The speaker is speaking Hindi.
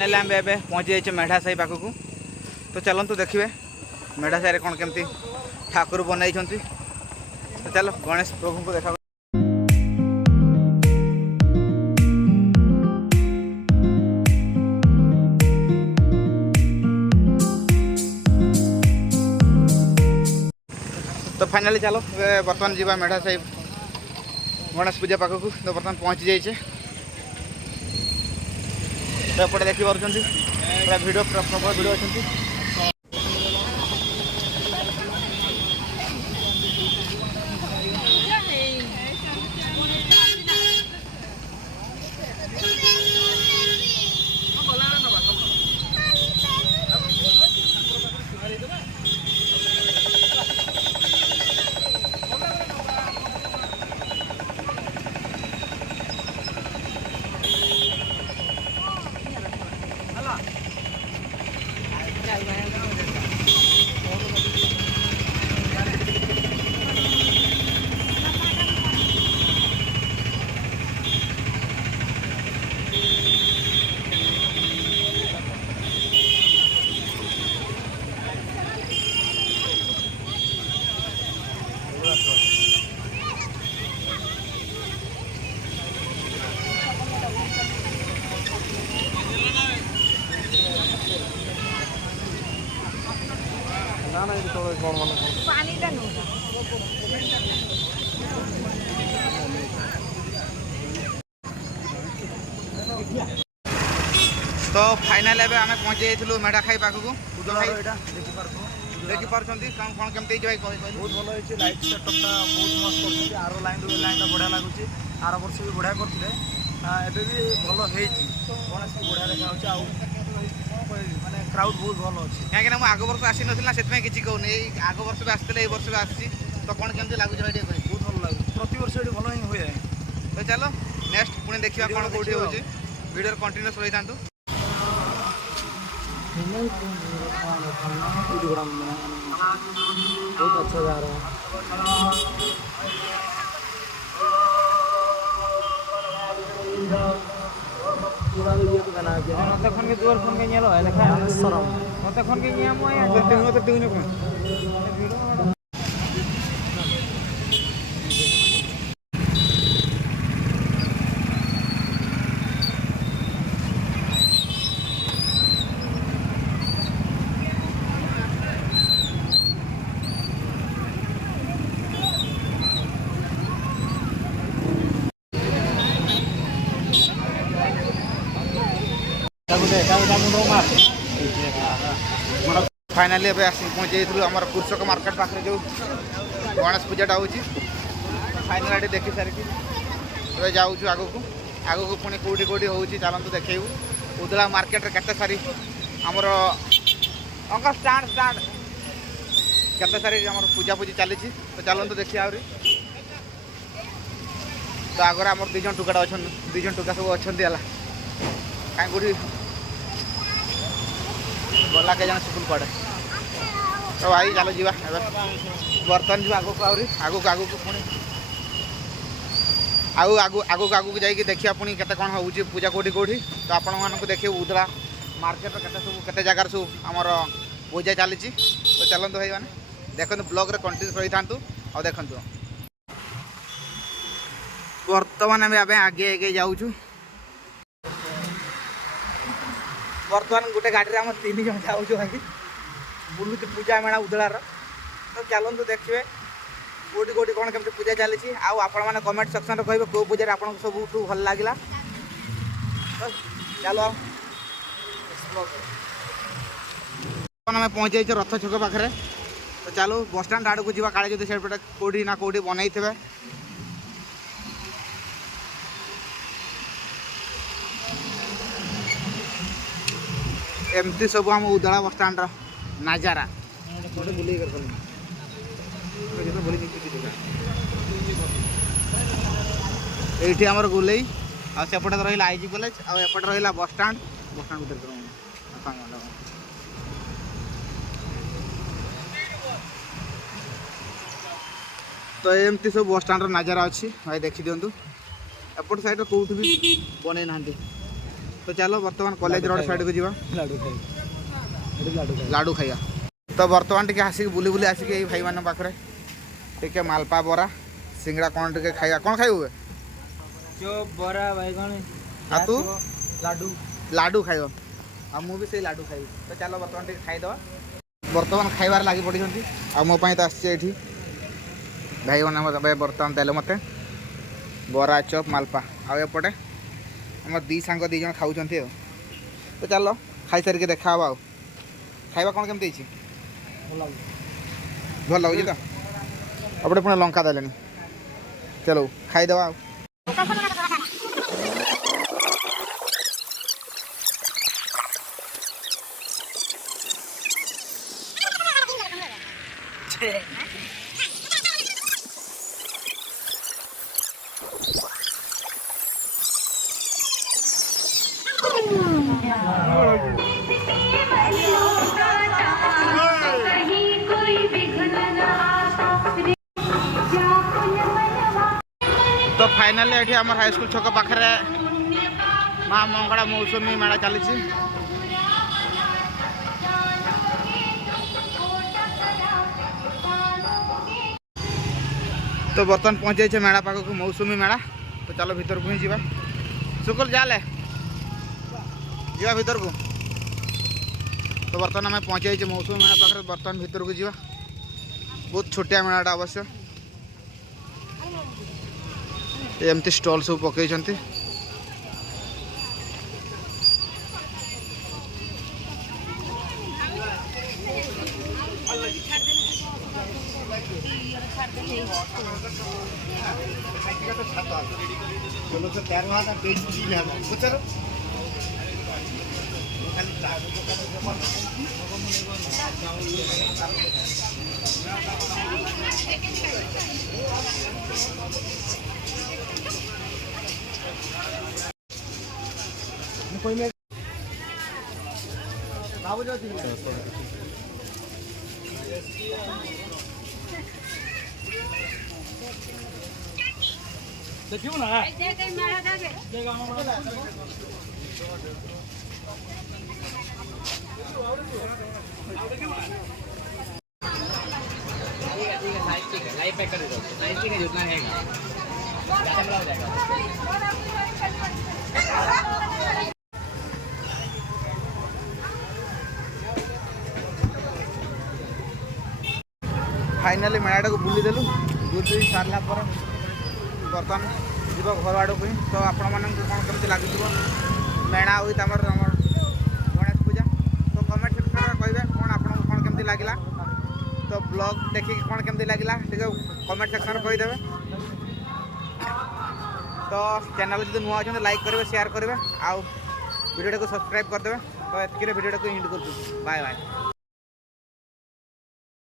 आम एवं पहुँची जाइए मेढ़ा साही पाखक। तो चलतु देखिए मेढ़ा साही कौन केमती ठाकुर बनई। तो चलो गणेश प्रभु को देखा। तो फाइनाली चलो बर्तमान जीवा मेढ़ा साही गणेश पूजा पाखक। तो बर्तमान पहुँची जाइए। तो एपटे देखिपुर पूरा भिड़ प्रबल भिड़ अच्छा। तो फाइनाल एवं आम पहुँची जाइलु मेढ़ा खाई पाखक। देखी पार्टी कौन केमती बहुत भल होती लाइट सेटअपटा बहुत मस्त कर। आर लाइन लाइन बढ़िया लगुच। आर वर्ष भी बढ़िया करते एबे भी भल हो गणेश भी बढ़िया देखा माने क्राउड बहुत भल अच्छे। कहीं आग वर्ष आसी ना से किसी कहूनी आग वर्ष भी आसते वर्ष भी आसी। तो कौन केमती लगुच भाई बहुत भल लगे प्रति वर्ष ये भल ही हुए। तो चलो नेक्स्ट पुणी देखा कौन कौटी हो वीडियो कंटिन्यूस रही था। बहुत अच्छा जा रहा है। नते खन के दुआर खन के नेलो है देखा सरम नते खन के नियम है या तिंगो तो तिंगो को फाइनाली एवं आस पहुँच जाइलु आम कृषक मार्केट पाखे जो गणेश पूजाटा हो फाइनाल देखी सारिकी जाऊँ आगक आगक पुणी कौटी कौटी हो चलतु देखू उदला मार्केट केते सारी आमर अंक स्टार्ट स्टार्ट केते सारी आम पूजा पूजी चली। तो चलतु देखी आहरी। तो आगर आम दीज टुकाटा अच्छा दीज टुका सब अच्छा कहीं कौटी गला के जाने स्कूल पड़े। तो भाई चलो जीवा बर्तमान जी आगक आगक आगक पुणी आगक आगक जाकि देखिए पुणी केते कौन हो पूजा कौटी कौटी। तो आपण मानक देखिए उदला मार्केट केते जगार सब आमर पूजा चली। तो चलते भाई मैंने देखो ब्लॉग रे कंटिन्यू रही था। और देखु बर्तमान आम आगे आगे जाऊँ। बर्तमान गोटे गाड़ी में 3 जन जाऊँ भाई बुलू पूजा मेला उदलार। तो चलतु देखिए कौटी कौटी कौन केमती पूजा चली। आपण मैंने कमेंट सेक्शन में कहे कौ पूजा आपको सब भल लगे। तो चलो आम पहुँच जाइए रथ छक पाखे। तो चलो बस स्टाण्ड आड़ को जावा काले जो से कौटी ना कौटी बनई थे। एमती सब आम उदला बस स्टाण्ड नजारा ये आमर गुलई आसेपटे रहा आईजी कॉलेज आएपटे रहा बस स्टाण्ड भर तो एमती सब बस स्टाण्ड नजारा अच्छी भाई देखी दिंतु एपट साइड कौट भी बनई ना। तो तो चलो बर्तमान कॉलेज रोड साइड को जीवा लाडू खाई लाडू खाइया। तो बर्तमान टिके आसिक बुली बुली आसिक ये भाई मान पाखरे टिके मालपा बरा सिंगड़ा कौन टिके खाइया कौन खाइबू जो बरा बैगन आ तू लाडू लाडू खाइब आ मु भी से लाडू खाइबी। तो चलो बर्तमान टिके खाइदवा बर्तमान खाइबार लागि पड़ी आ मो पाई तो आसी भाई मैंने बर्तमान देले मते बरा चप मालपा आ एपटे आम दी सांग दी जन खाऊँ। तो चलो खाई सारिक देखा आ खाइबा कौन केमती भल लगे तो अपने पुणे लंका देले चलो खाईदवा तो फाइनाली ये आम हाईस्कूल छक पाखे माँ मंगला मौसुमी मेला चली। तो बर्तमान पहुँच जाए मेला पाख को मौसुमी मेला। तो चलो भीतर को ही जा सुकुल जाले जा भीतर को। तो बर्तमान आम पहुँच जाए मौसुमी मेला पाखे बर्तमान भीतर को जा बहुत छोटिया मेलाटा अवश्य एमती स्टॉल सब पकई देखियो ना लाइव पैक कर दो लाइव ठीक है जितना है ज़्यादा बड़ा हो जाएगा। फाइनाली मेलाटा को बुलीदेलु बुली सारा पर बर्तमान जीव घर आड़ को। तो आपण मानक कौन केमती लगे मेला विथ आम गणेश पूजा। तो कमेंट सेक्शन में कहे कौन आपको कौन केमती लगे तो ब्लॉग देखिए कौन केमती लगे कमेंट सेक्शन में कहीदेवे। तो चैनल जो नुआ अच्छा लाइक करेंगे शेयर करेंगे आउ वीडियो को सब्सक्राइब करदे। तो ये वीडियो को एंड कर बाय बाय।